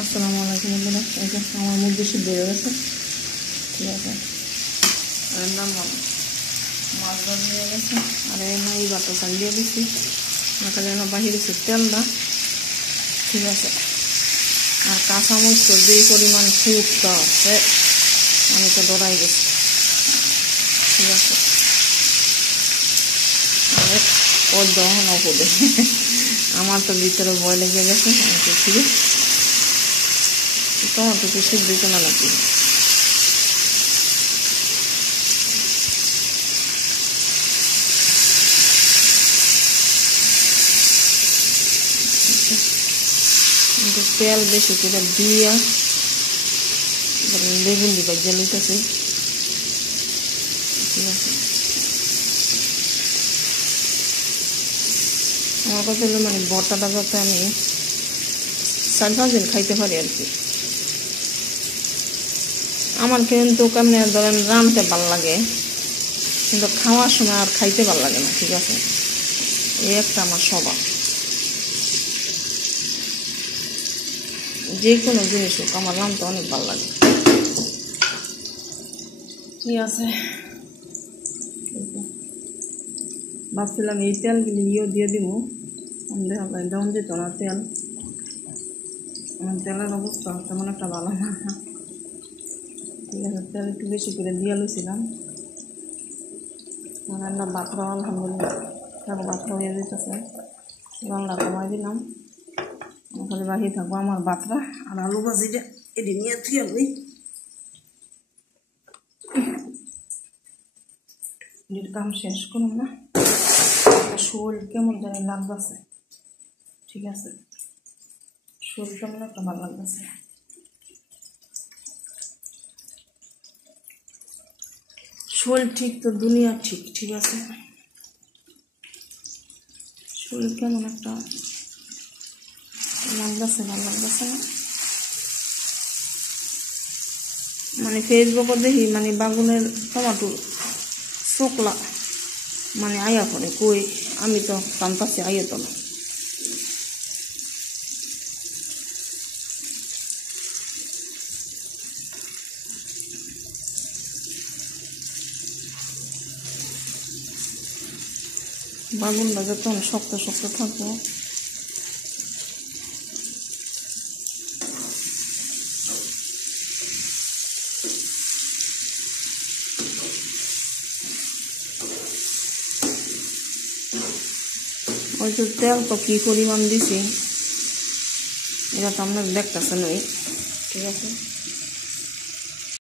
আসসালামু আলাইকুম বন্ধুরা, এই যে আমার মুরগি সিদ্ধ হয়ে গেছে। ঠিক আছে, রান্না মাছ ভাজি হয়ে গেছে। আর এই বাটা চাল দিয়ে দিচ্ছি, মাথা যেন বাহিরে তেলটা। ঠিক আছে, আর কাঁচামরিচ তো যেই পরিমাণ ফুটটা আছে আমি তো ডরাই গেছি। ঠিক আছে, আর ওর দহন পড়ে আমার তো ভিতরে ভয় লেগে গেছে। আমি দেখছি টমেটো তো সিদ্ধ দিতে না লাগবে। তেল বেশি করে দিয়া বেগুন দিবা জ্বালিতেছি। ঠিক আছে, আমার কথা হলো মানে বটাটা যাতে আমি 4-5 দিন খাইতে পারি আর কি। আমার কিন্তু কেমনি ধরেন রাঁধতে ভাল লাগে, কিন্তু খাওয়ার সময় আর খাইতে ভাল লাগে না। ঠিক আছে, এই একটা আমার স্বভাব। যে কোনো জিনিস হোক আমার রাঁধতে অনেক ভালো লাগে। ঠিক আছে, ভাবছিলাম এই তেলগুলি দিয়ে দিব, দেওয়া যেত না তেল। আমার তেলের অবস্থা তেমন একটা ভালো না। ঠিক আছে, তেল একটু বেশি করে দিয়ে লইছিলাম। রান্না বাতরা আলহামদুলিল্লাহ বাতরা হয়ে যেতেছে। রান্না কমাই দিলাম, খালি বাকি থাকবো আমার বাতরা আর আলু ভাজিটা এটি নিয়ে থুয়ে লই। কাম শেষ করুন না, শরীর কেমন জানি লাগতেছে। ঠিক আছে, শরীর কেমন একটা ভালো লাগতেছে। শরীর ঠিক তো দুনিয়া ঠিক। ঠিক আছে, শরীর কেমন একটা লাগতেছে, ভালো লাগতেছে না। মানে ফেসবুকে দেখি মানে বাগুনের টমাটো চোকলা মানে আয়া করে কই, আমি তো টানতাছি আইয়া তো না। বাগুনটা যত শক্ত শক্ত থাকবো ওই তো তেল তো কি পরিমাণ দিছি এটা তো আপনার দেখতেছেন। ঠিক আছে।